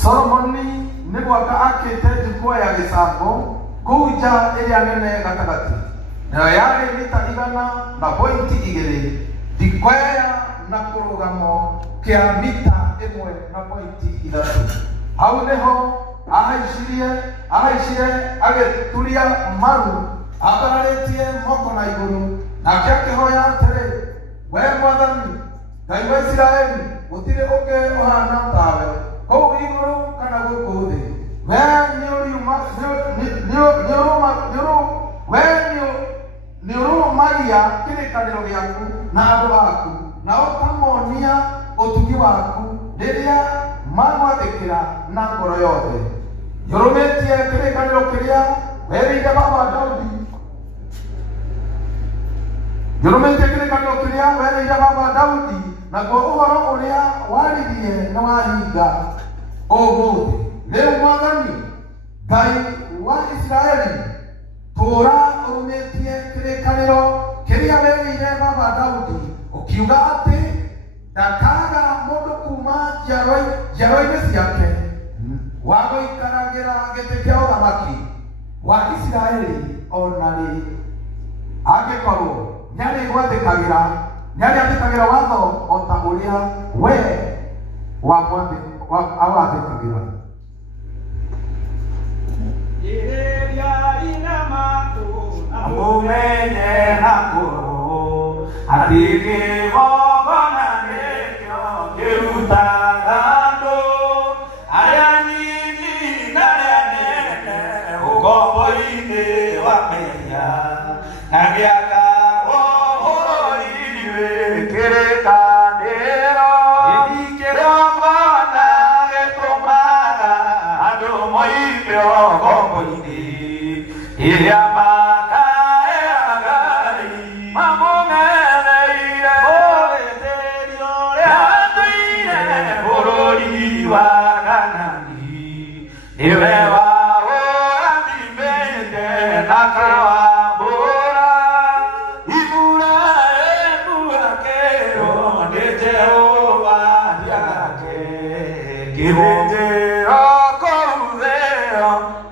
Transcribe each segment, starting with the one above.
Solomoni nĩgwaka akĩte njukua ya gĩcango kũu nja ĩrĩa nene gatagatĩ, nayo yarĩ mita 100.2 ndikwaya na kũrũgamo kĩa mita 1.3. Hau nĩho ahaicire agĩturia maru ambararĩtie moko na igũrũ, nake akĩhoya atĩrĩ, wee Mwathani Ngai wa Isiraeli, gũtirĩ ũngĩ ũhana tawe kũu igũrũ kana gũkũ thĩ. Nĩũrũmagia kĩrĩkanĩro gĩaku na andũ aku, na ũkamonia ũtugi waku rĩrĩa magwathĩkĩra na ngoro yothe. Nĩũrũmĩtie kĩrĩkanĩro kĩrĩa werĩire baba Daudi. Naguo ũhoro ũrĩa waririe nĩ wahinga ũmũthĩ. Rĩu Mwathani Ngai wa Isiraeli, tũũra ũrũmĩtie kĩrĩkanĩro kĩrĩa werĩire baba Daudi, ũkiuga atĩ ndakaga mũndũ kuuma njiarwa-inĩ ciake wa gũikaragĩra gĩtĩ kĩa ũthamaki wa Isiraeli ona rĩ, angĩkorwo nĩarĩathĩkagĩra watho o ta ũrĩa we awathĩkagĩra. Mũmenye na ngoro atĩ kĩgongona nĩkĩo kĩrutaga andũ arĩa anini na arĩa anene ũkombo-inĩ wa mehia, na gĩakagwo bũrũri-inĩ kĩrĩkanĩro kĩgongona gĩtũmaga andũ moime ũkombo-inĩ ĩrĩa makaĩra Ngai mamũng'etheire ũgĩthĩrio ũrĩa atũire bũrũri wa Kanani. Nĩwe waũrathimĩte na akawambũra Iburahĩmu akĩĩrwo nĩ Jehova yake kĩhũngĩro kũu thĩyo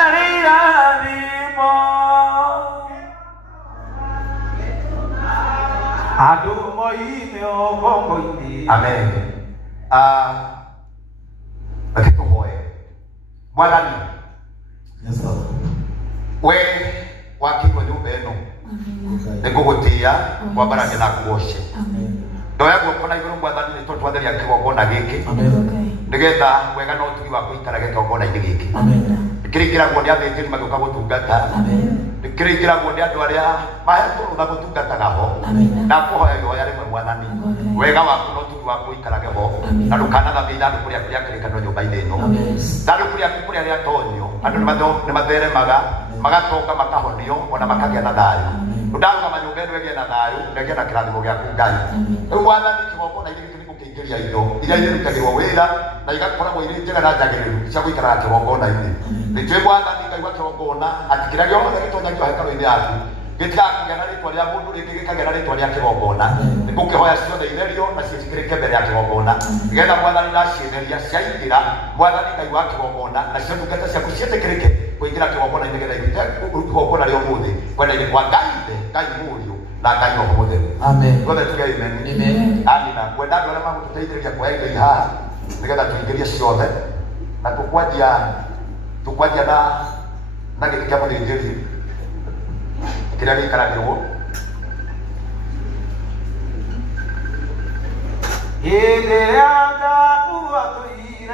ĩrĩrathimo. Andũ moime ũkombo-inĩ. Amen. Akĩtũhoe Mwathani, we wakĩigua nyũmba ĩno nĩngũgũtĩĩa kwambarania na kuoce. Ndoya guoko na igũrũ Mwathani, nĩ tondũ twatheria kĩgongona gĩkĩ nĩgetha wega na ũtugi wa gũikaraga kĩgongona-inĩ gĩkĩ. Nĩkĩrĩingĩragwo nĩ athĩnjĩri magĩũka gũtungata, nĩkĩrĩingĩragwo nĩ andũ arĩa mahetwo rũtha gũtungataga ho. Ndakũhoya ihoya rĩmwe Mwathani, wega waku na ũtugi wa gũikarage ho, na ndũkanathamie ithandũkũ rĩaku rĩa kĩrĩkanĩro nyũmba-inĩ ĩno. Ithandũkũ rĩaku kũrĩa rĩatonio andũ nĩmatheremaga, magatonga, makahonio, ona makagĩa na thayũ. Ndarũgama nyũmba ĩno ĩgĩe na thayũ, ndagĩa na kĩrathimo gĩaku Ngai. Rĩu Mwathani, kĩgongona gĩkĩ nĩgũkĩingĩria indo iria irutagĩrwo wĩra na igakoragwo irĩ njega na njagĩrĩru cia gũikaraga kĩgongona-inĩ. Nĩtũĩ Mwathani Ngai wa kĩgongona atĩ kĩrĩa gĩothe gĩtonyagio hekarũ-inĩ yaku gĩtigakĩgĩa na rĩtwa rĩa mũndũ, rĩngĩ gĩkagĩa na rĩtwa rĩa kĩgongona. Nĩngũkĩhoya ciothe itherio na ciĩkĩrĩke mbere ya kĩgongona, nĩgetha Mwathani ndaciĩtheria ciaingĩra Mwathani Ngai wa kĩgongona, nacio ndungata ciaku ciĩtĩkĩrĩke kũingĩra kĩgongona-inĩ, nĩgetha irute kĩgongona rĩa ũmũthĩ kwenda-inĩ kwa Ngai Mũriũ na Ngai Roho Mũtheru. Amen. Tuothe tuge amen. Amen. Amina. Kwenda andũ arĩa magũtũteithĩrĩria kuoya indo haha nĩgetha tũingĩrie ciothe, na tũkwanjia na gĩkĩ kĩa mũthĩnjĩri kĩrĩa gĩikaragĩrwo. Hĩndĩ ĩrĩa ngakuua tũira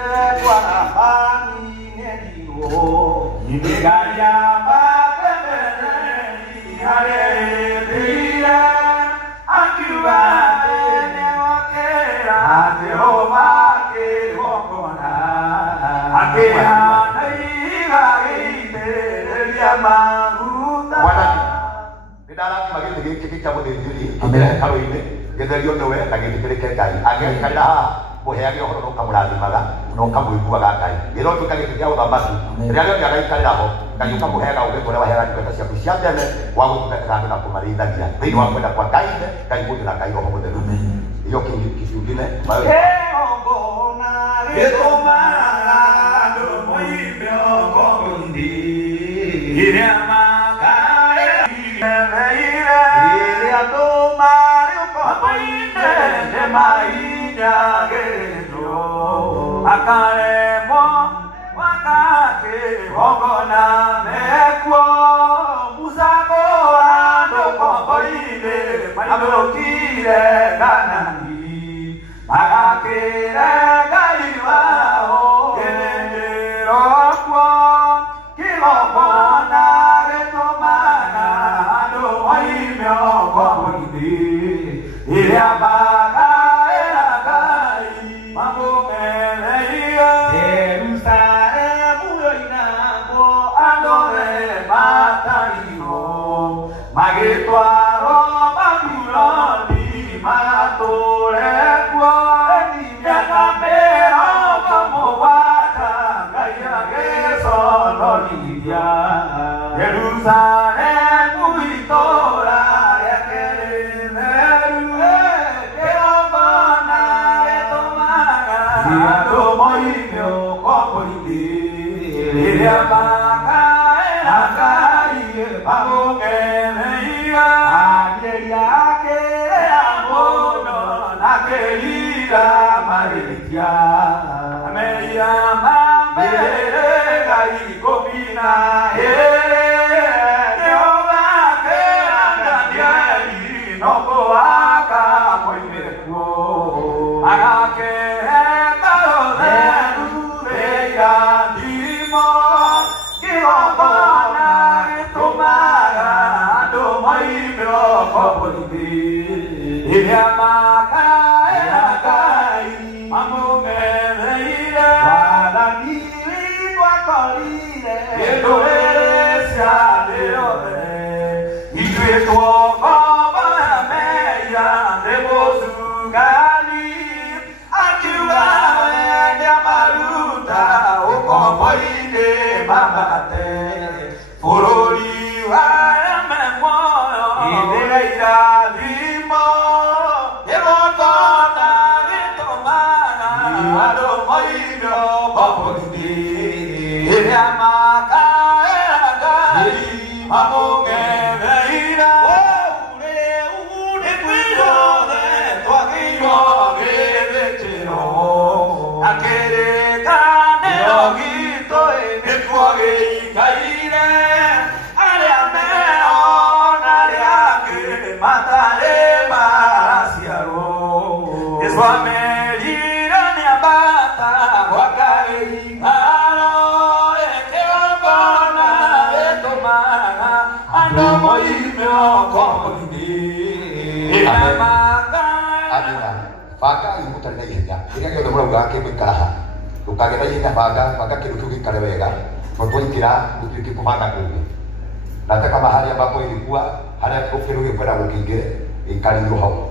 Nataka mahali ambapo ilikuwa hana kukiruge kwenda gukingire ikariru hau.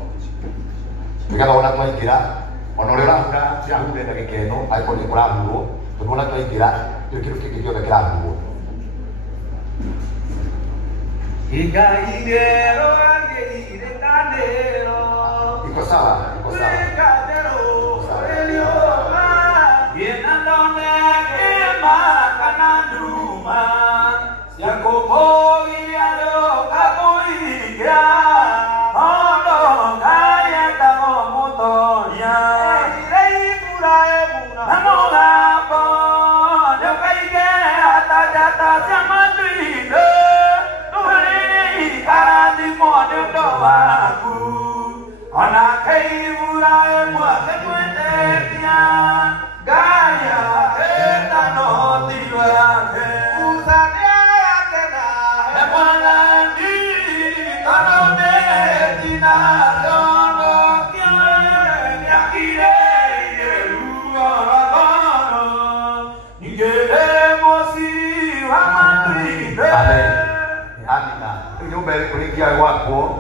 Nigetha ona twaingira onorera hura cia hure na gikeno aiko ni kurahurwo tubona twaingira kiru kingi giothe kirahurwo. Igairero agirire kanero Iko sawa, iko sawa. Kanero elio yenandone kema kananduma Yakobo iliado kabuiga Ondo kaya tamo motoria Irei kurae muna Namoga po Yokaige atajata siamandride Nuri karandi mone dobaku Ona kei murae muake muetekia Gaya kuringia wako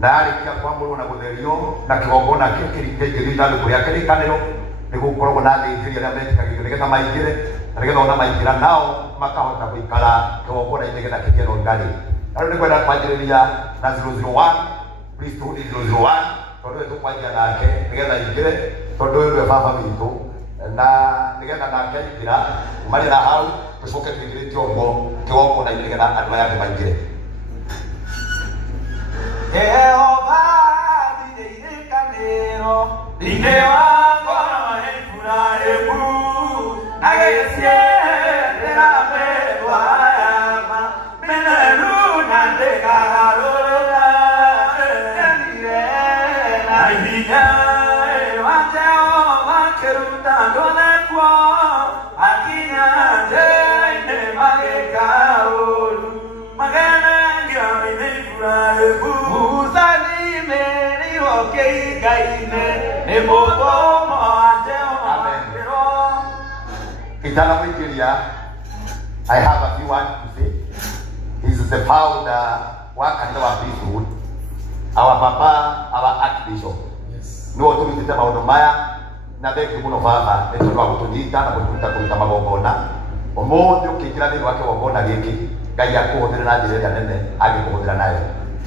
na alikia kwamuru na gutherio na kigongona kĩrĩkĩrĩkĩrĩ ndandu kũrĩa kĩrĩkanĩro nĩgũkoragwo na thĩnjĩri arĩa metĩkagĩrio nĩgetha maingĩre na nĩgetha ona maingĩra nao makahota gũikara kĩgongona-inĩ nĩgetha kĩgĩe na ũrugarĩ. Na rĩu nĩkwenda kwanjĩrĩria na 001 priesthood 001 tondũ tũkwanjia nake nĩgetha aingĩre tondũ ũyũ nĩwe baba witũ na nĩgetha nake aingĩra marĩ na hau tũcoke twĩkĩrĩte ũguo kĩgongona-inĩ nĩgetha andũ aya maingĩre. Jehovah dirikanero dine wango efurahimu agesie la bedwama menelu na degarora dire na hija wajeo wakeruta dole kwa akinya de magekaolu magana ngani efurahimu I have a few words to say. This is the founder wa kanitha wa priesthood, our papa, our archbishop. Yes. No tulitete maundu maya na thengio muno baba nĩ tondũ wa gũtũnyita na kũruta magongona. Ũmũthĩ ũkĩingĩra thĩinĩ wa kĩgongona gĩkĩ Ngai akũhũthĩra na njĩra ĩrĩa nene angĩkũhũthĩra nayo.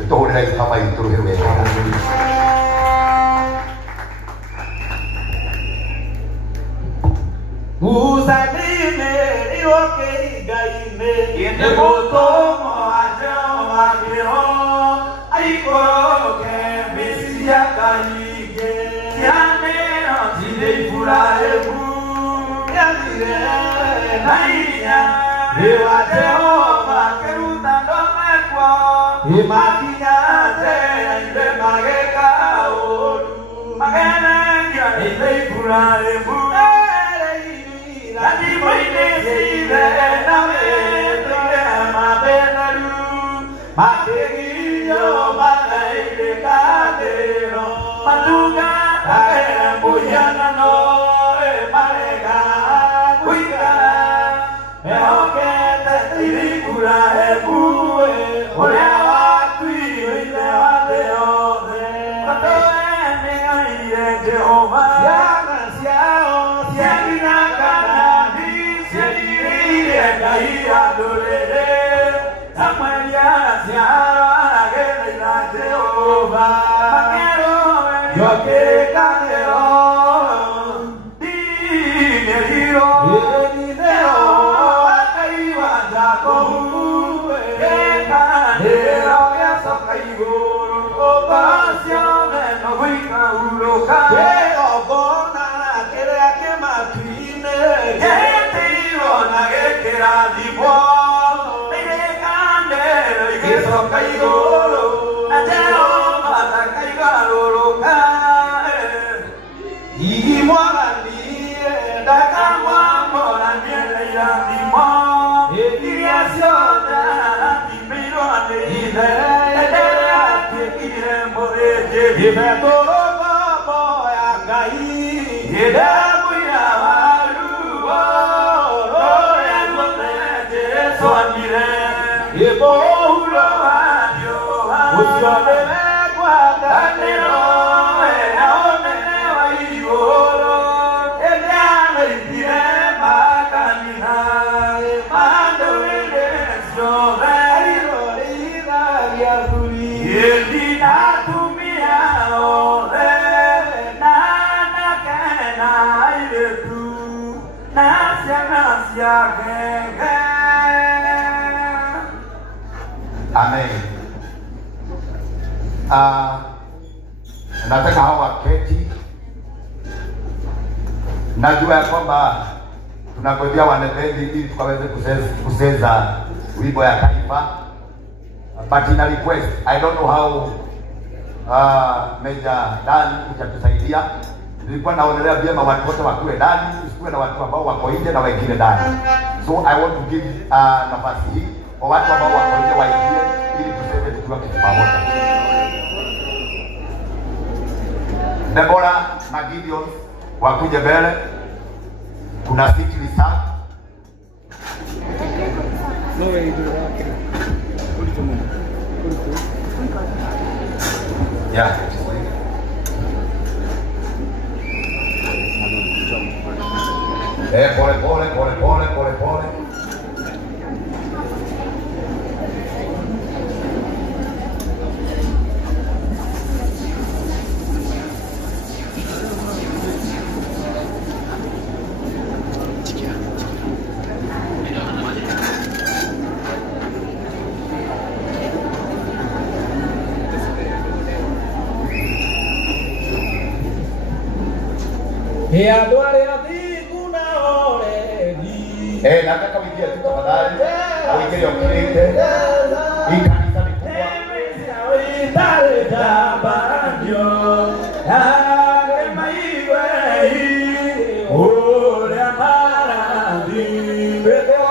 Tũhũthĩra baba witũ rũhĩ rwega. Usadime iroke gaime yende boto ajo agiro aikoroke mesia kanige yane otide furaebu yamire naiya ewate oma keruta domekwo imakinya te mageka odu magana inde furaebu Adi maine seide name tige mabenaru mategiyo manaide kadero maduga buyana no marega kuika eoke tirikura ebue orea watui oile wadeode matoe megaire Jehovah yana siao siagina Amen. Nataka hawa keti. Najua ya kwamba tunangojea wanabendi ili tukaweze kucheza wimbo ya taifa. But in a request, I don't know how Major Dan utatusaidia. Nilikuwa naonelea vyema watu wote wakiwe ndani, usikuwe na watu ambao wako nje na wengine ndani. So I want to give nafasi hii kwa watu ambao wako nje waingie ili tuseme tukiwa yote pamoja. Deborah na Gideon wakuje mbele. Kuna siti lisa. Yeah. Pole. Ya duare ati kuna ore di. Nataka uingie tu tafadhali. Uingie ukilete. Hii kanisa ni kubwa. Dale tabandio. Ave maiwe. Ore amara di. Beto.